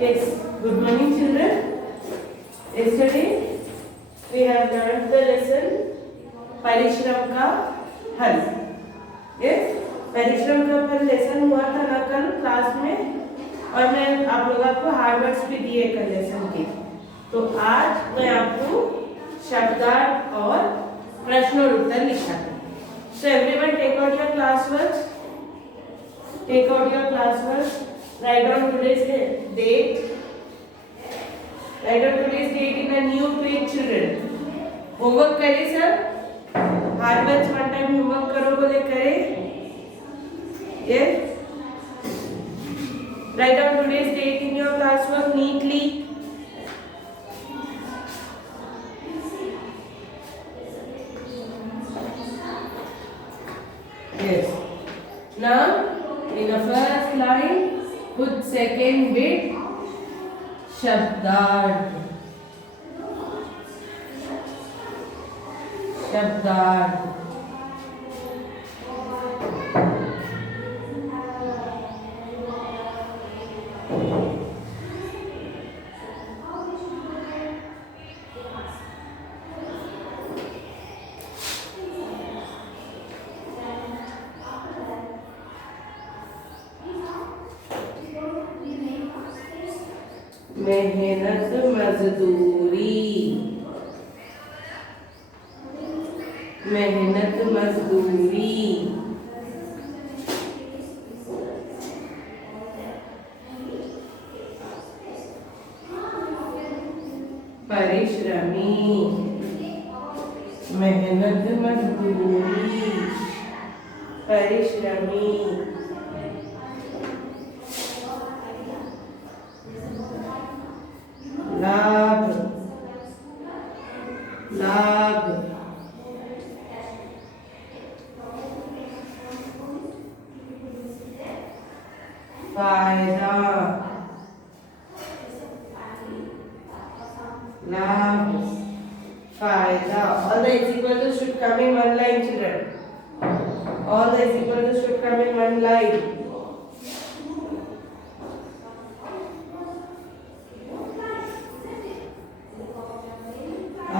Yes, good morning children. Yesterday we have learned the lesson परिश्रम का हल. Yes, परिश्रम का हल लेसन हुआ था ना कल क्लास में और मैं आप लोगों को हार्ड वर्ड्स भी दिए कल लेसन के. तो आज मैं आपको शब्दार्थ और प्रश्न और उत्तर लिखाती हूँ. So everyone take out your class works. Take out your class works. Write down today's date. Write down today's date in a new page, children. Homework करे सब. हर बच्चे one time homework करो बोले करे. Yes. Write down today's date in your classwork neatly. Yes. Now, in the first line, put second bit. शब्दार्थ. शब्दार्थ. मेहनत मजदूरी. मेहनत मजदूरी. परिश्रमी. मेहनत मजदूरी. परिश्रमी. लाभ. लाभ. फायदा. लाभ. फायदा. All the is equal to should come in one line, children. All the is equal to should come in one line.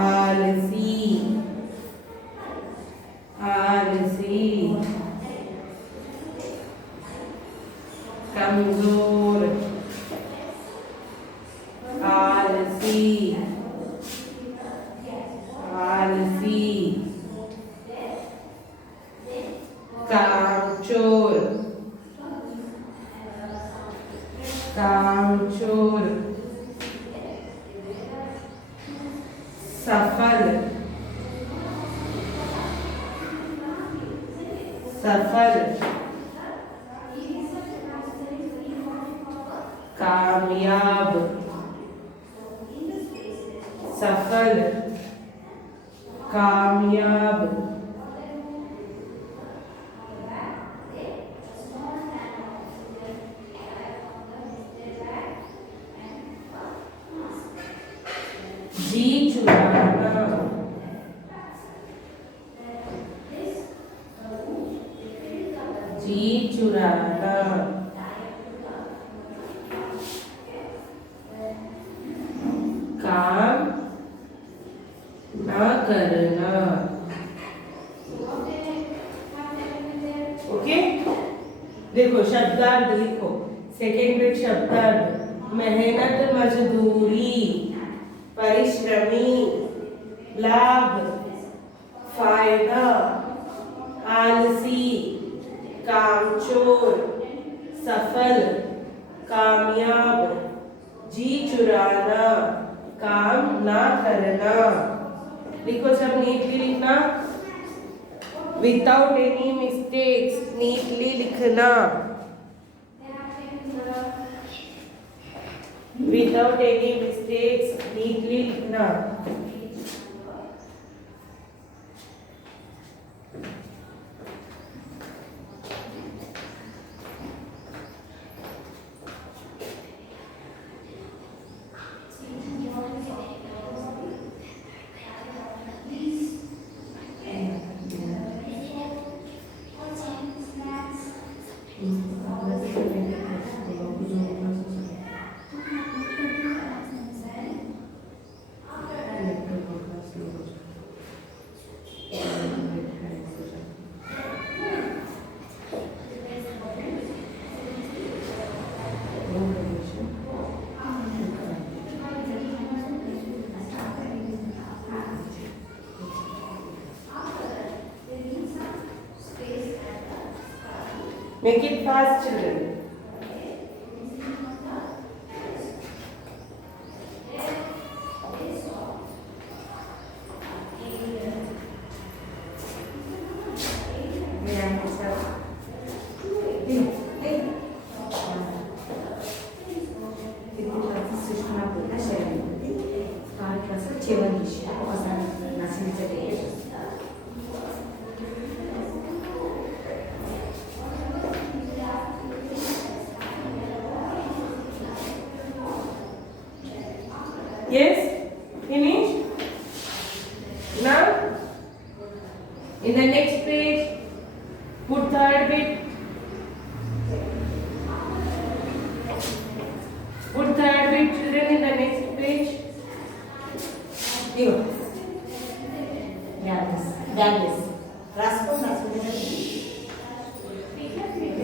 आलसी. आलसी. कमजोर. आलसी. आलसी. कामचोर. कामचोर. सफल. सफल. कामयाब. सफल. कामयाब. जी चुराना. जी चुराना. काम ना करना. ओके, देखो शब्दार्थ लिखो. सेकेंड बिट शब्दार्थ. मेहनत मजदूरी. परिश्रमी. लाभ. फायदा. आलसी. कामचोर. सफल. कामयाब. जी चुराना. काम ना करना. लिखो सब नीटली लिखना. Without any mistakes. नीटली लिखना. Without any mistakes. नीटली लिखना. Make it fast, children. Yes, finish. Now, in the next page, put third bit. Put third bit, children, in the next page.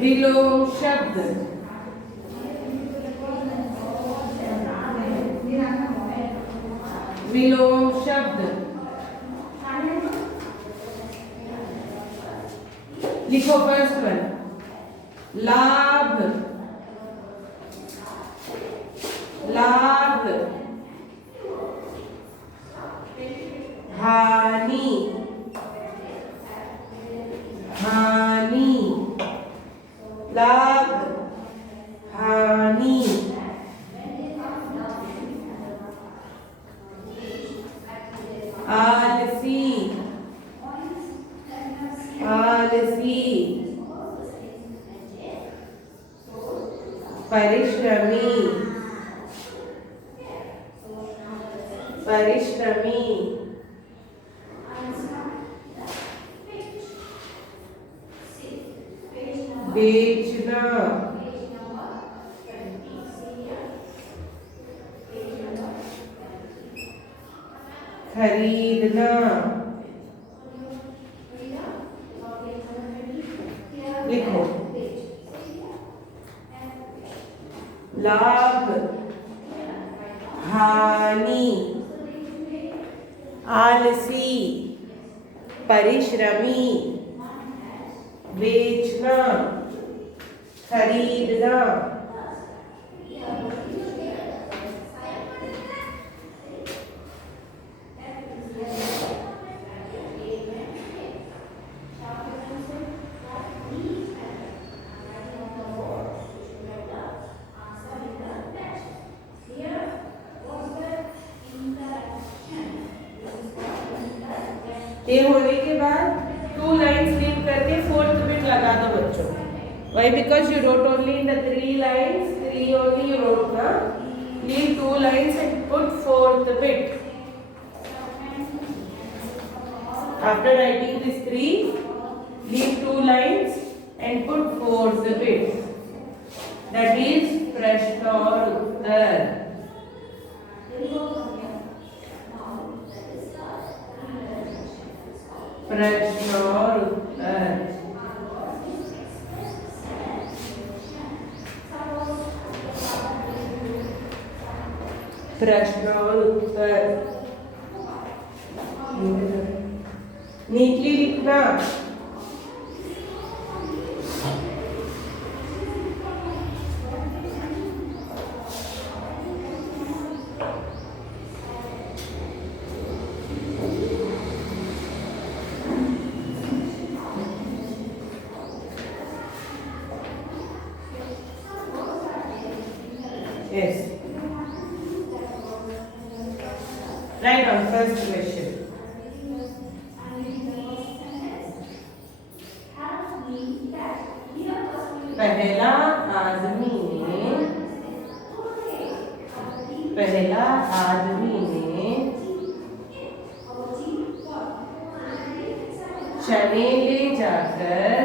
विलोम शब्द विलोम शब्द लिखो first one लाभ लाभ हानि हानि लाभ हानि आलसी आलसी परिश्रमी परिश्रमी बेचना खरीदना लिखो लाभ हानि आलसी परिश्रमी बेचना खरीदना ये होने के बाद 2 लाइन्स लीव करके 4th बिट लगा दो बच्चों Why? Because you wrote only in the 3 lines, 3 only you wrote na. Leave 2 lines and put 4th bit. After writing these 3, leave 2 lines and put 4th bit. That is Prashnottar. Prashnottar. प्रश्नोत्तर neatly लिखना yes Right on first question. पहला आदमी ने चने ले जाकर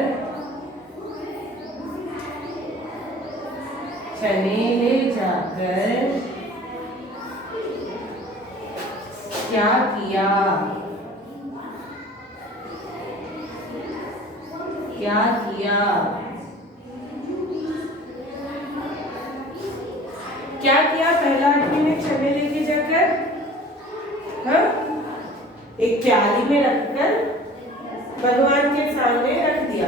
क्या किया पहला आदमी ने चने लेके जाकर एक प्याली में रखकर भगवान के सामने रख दिया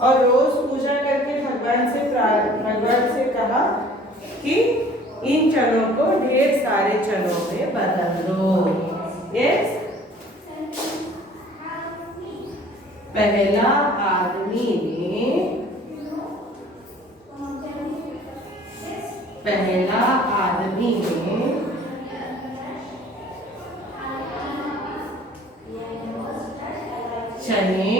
और रोज पूजा करके भगवान से कहा कि इन चनों को ढेर सारे चनों में बदल दो। यस, पहला आदमी ने चने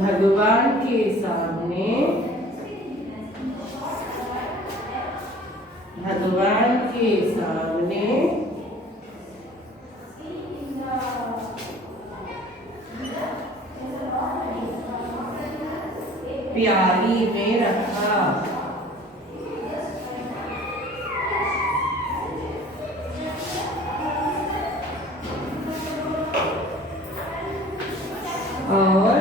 भगवान के सामने प्याली में रखा। और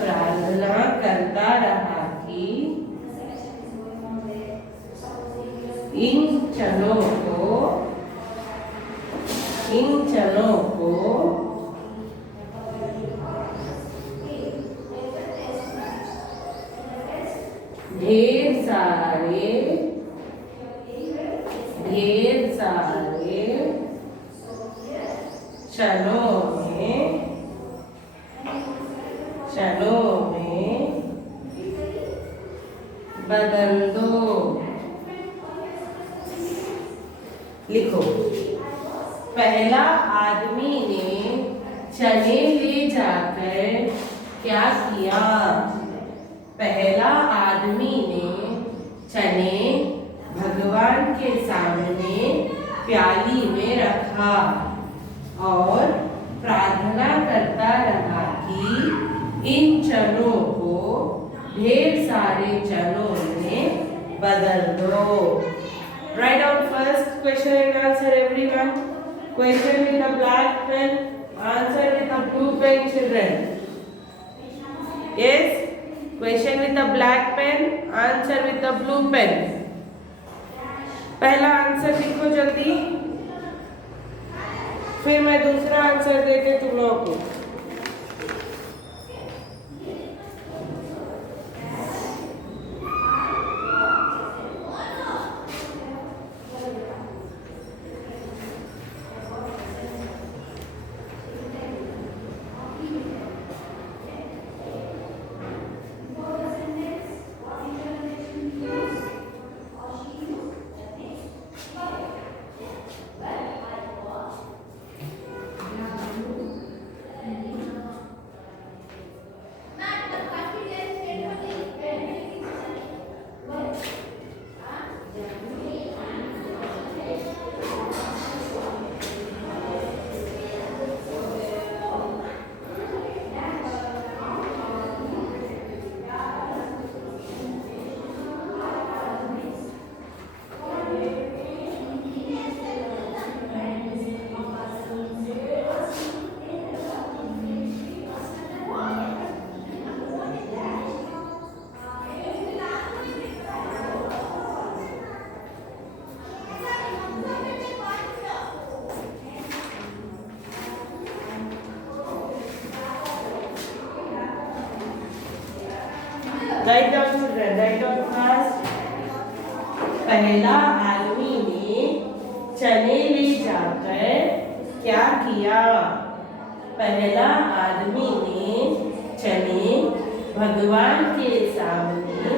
प्रार्थना करता रहा कि इन चनों को ढेर सारे चनों में बदल दो। लिखो, पहला आदमी ने चने ले जाकर क्या किया? पहला आदमी ने चने भगवान के सामने प्याली में रखा और प्रार्थना करता रहा कि इन चनों को ढेर सारे चनों में बदल दो। Write down first question and answer, everyone. Question with a black pen, answer with a blue pen, children. Yes? Question with a black pen, answer with a blue pen. पहला आंसर लिखो जल्दी, फिर मैं दूसरा आंसर देते तुम लोगों को। Write down children, write down fast. पहला आदमी ने चने ले जाकर क्या किया? पहला आदमी ने चने भगवान के सामने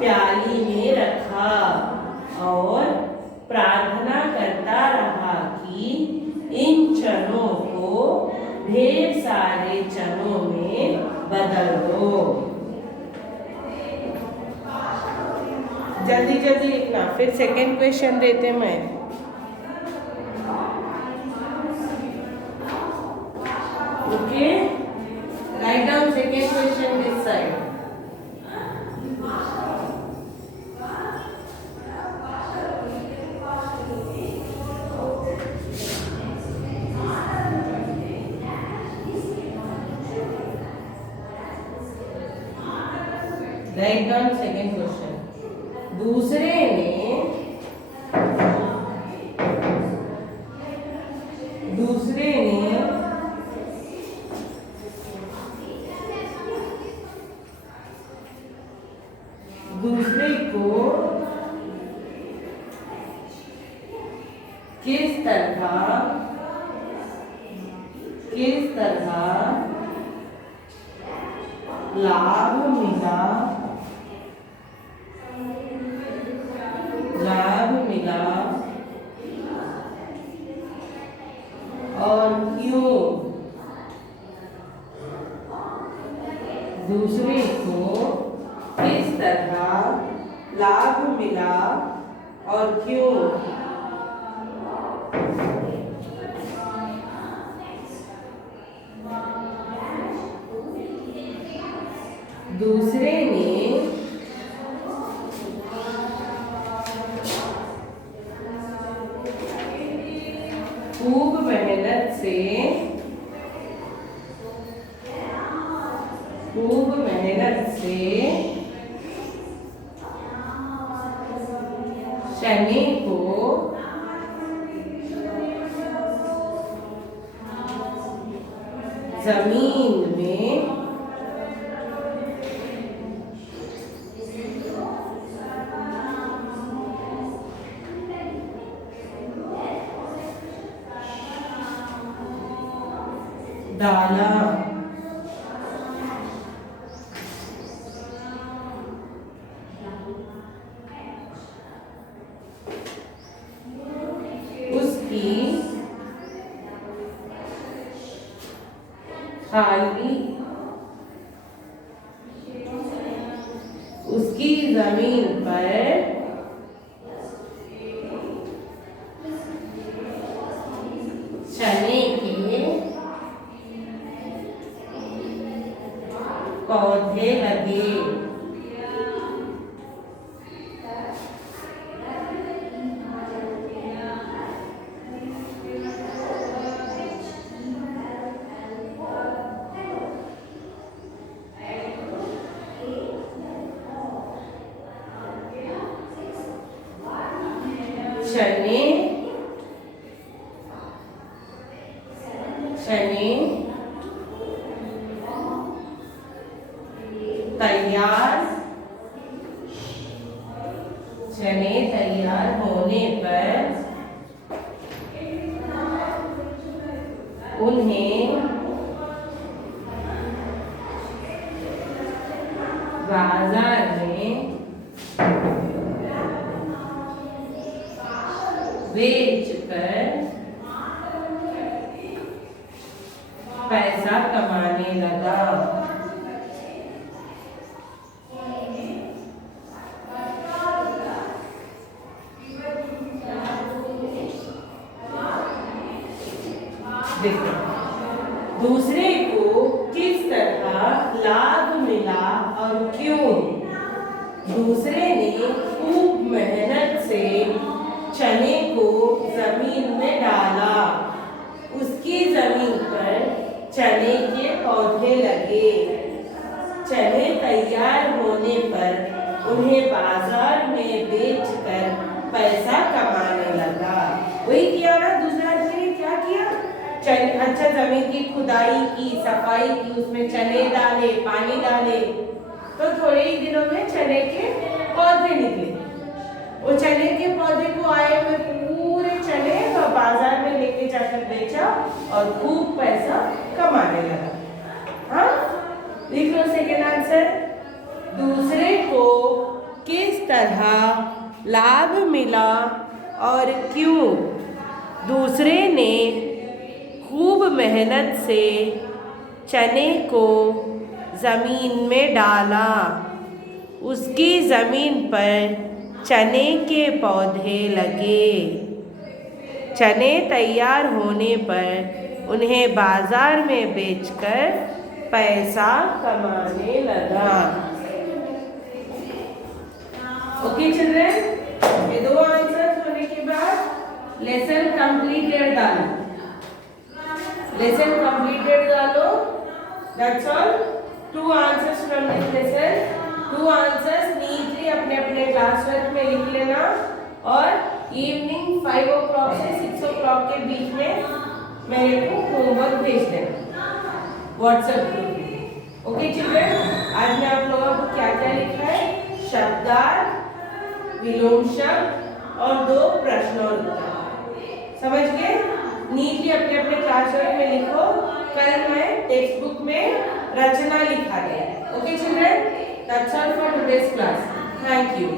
प्याली में रखा और प्रार्थना करता रहा कि इन चनों को ढेर सारे चनों में बदल दो। जल्दी जल्दी लिखना, फिर सेकेंड क्वेश्चन देते मैं। Okay, write down write down second question. दूसरे ने दूसरे को किस तरह लाभ मिला और क्यों? दूसरे को किस तरह लाभ मिला और क्यों? दूसरे ने खूब मेहनत से चने को जमीन में डाला। उसकी जमीन पर चने के पौधे लगे। चने तैयार होने पर उन्हें बाजार में बेचकर पैसा कमाने लगा। देखो, दूसरे को किस तरह लाभ मिला और क्यों? दूसरे ने खूब मेहनत से चने को जमीन में डाला। उसकी जमीन पर चने के पौधे लगे। चने तैयार होने पर उन्हें बाजार में बेचकर पैसा कमाने लगा। वही किया ना, दूसरा आदमी ने क्या किया? अच्छा जमीन की खुदाई की, सफाई की, उसमें चने डाले, पानी डाले, तो थोड़े ही दिनों में चने के पौधे निकले। वो चने के पौधे को आए हुए पूरे चने तो बाजार में लेके जाकर बेचा और खूब पैसा कमाने लगा। हाँ, लिख लो सेकेंड आंसर। दूसरे को किस तरह लाभ मिला और क्यों? दूसरे ने खूब मेहनत से चने को जमीन में डाला। उसकी जमीन पर चने के पौधे लगे। चने तैयार होने पर उन्हें बाजार में बेचकर पैसा कमाने लगा। ओके चिल्ड्रन, ये दो आंसर होने के बाद लेसन कंप्लीटेड डालो। लेसन कंप्लीटेड डालो। That's all. 2 answers from this lesson. Two answers neatly अपने अपने क्लास वर्क में लिख लेना और इवनिंग 5 o'clock से 6 o'clock के बीच में मेरे को होमवर्क भेज देना व्हाट्सएप ग्रुप में। ओके चिल्ड्रन, आज मैं आप लोगों को क्या क्या लिखा है, शब्दार्थ, विलोम शब्द और 2 प्रश्न और उत्तर। समझ गए? नीटली अपने अपने क्लास वर्क में लिखो। कल मैं टेक्स्ट बुक में रचना लिखा गया। Okay children, that's all for today's class. Thank you.